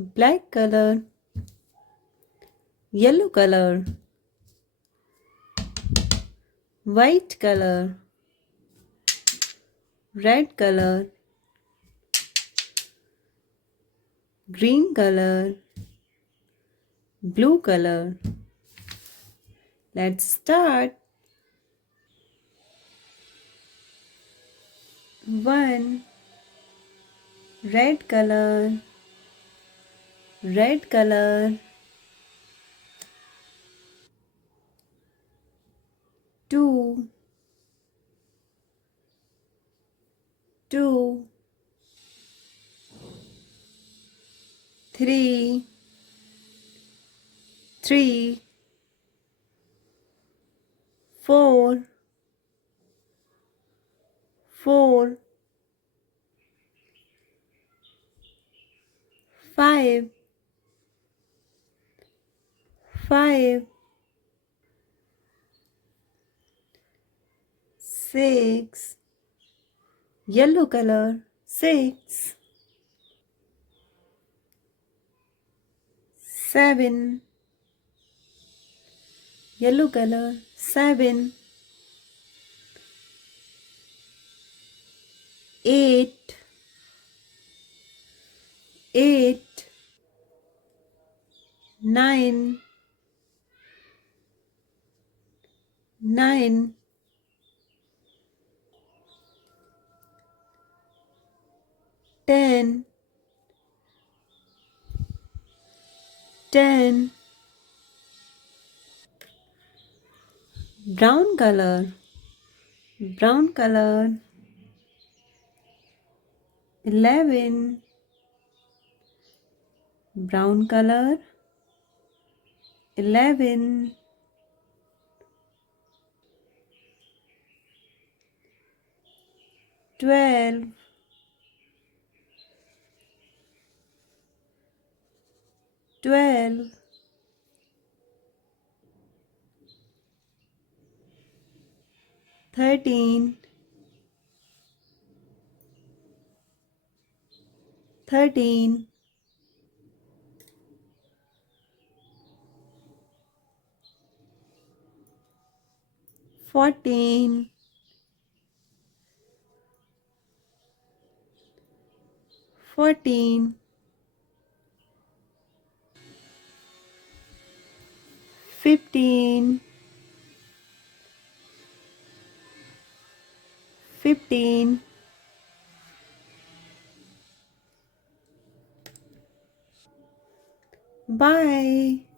black color, yellow color, white color, red color, green color, blue color. Let's start. 1. Red color, red color. 2. 2. 3. 3. 4. 4. 5. 5. 6. Yellow color, 6. 7. Yellow color, 7. 8. 8. 9. 9. 10. 10. Brown color, brown color. 11. Brown color, 11. 12. 12. 13. 13. 14. 14. 15. 15. Bye.